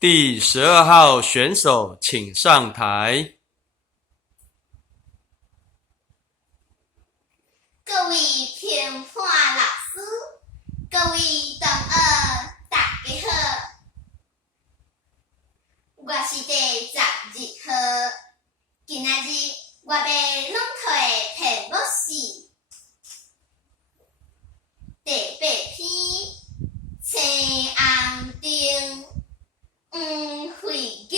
第12号选手请上台。各位评判老师，各位同学，大家好，我是第12号。今仔日我要朗读的题目是第8篇《青红灯黄飞玉》。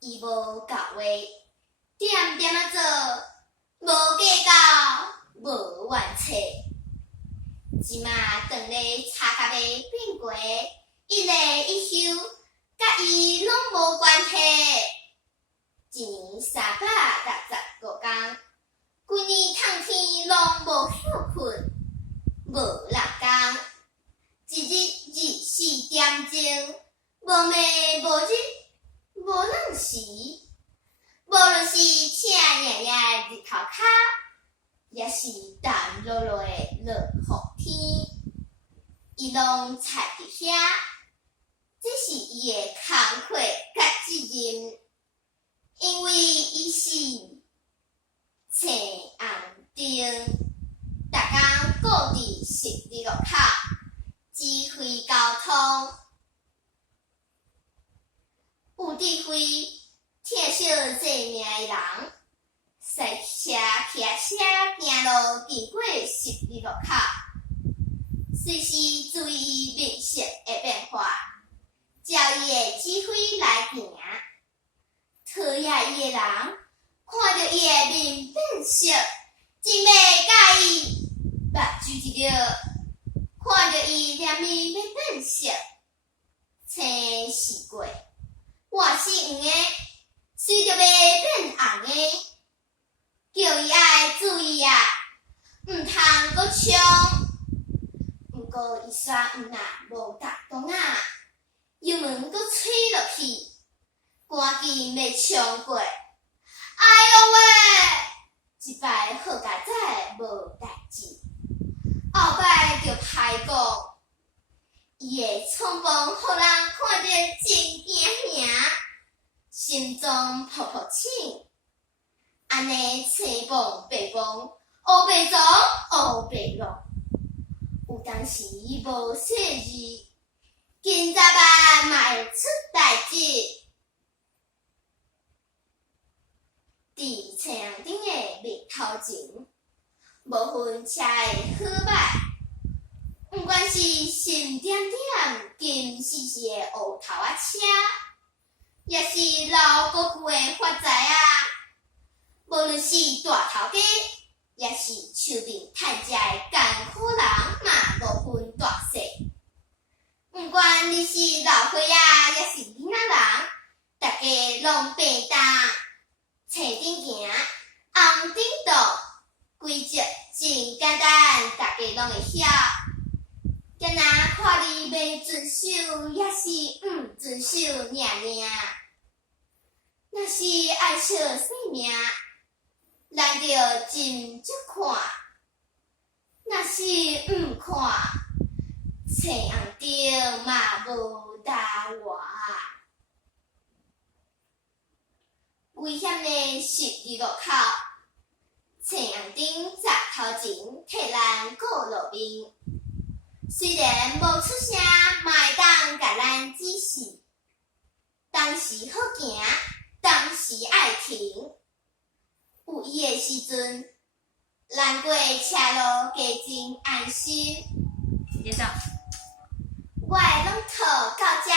伊无到位，点点啊做，无计较，无完册。即马当咧差甲要变过，一来一休，甲伊拢无关系。一年365天，规年冬天拢无休困，无人工。一日24点钟，无暝无日，无冷时。无论是赤热热的日头壳，也是淡落落的落雨天，伊拢踩伫遐，这是伊的工课甲责任，因为伊是青红灯，逐工顾伫十字路口指挥交通，有智慧。疼惜生命的人，赛车、骑车行路经过十字路口，随时注意面色的变化，照伊的指挥来行。讨厌伊的人，看到伊的面变色，真袂介意，目睭一溜，看到伊脸面要变色，青是过，换是黄的。随着要变红的，叫伊爱注意啊，毋通阁冲。毋过伊煞毋若无达动啊，油门阁吹落去，赶紧要冲过。哎呦喂！即摆好佳哉无代志，后摆着歹讲。伊的闯帮，互人看着真惊吓。心中噗噗请，安尼青蹦白蹦，黑白走，黑白落。有当时无细字，今早晚嘛会出代志。伫青红灯的面头前，无分车的好歹，毋管是心点点、金丝丝的乌头仔车。也是老古旧的发财啊！无论是大头家，也是树顶趁食的艰苦人，嘛无分大小。毋管你是老岁仔，也是囡仔人，大家拢平等。青顶行，红顶倒，规则真简单，大家拢会晓。敢若看你袂遵守，也是毋遵守尔尔。若是爱惜生命，咱着真足看；若是毋看，青红灯嘛无搭活。危险的十字路口，青红灯在头前替咱顾路面。虽然无出声，嘛会当甲咱指示。当时好行，当时爱停。有伊的时阵，咱过车路加真安心。结束。我的朗读到这。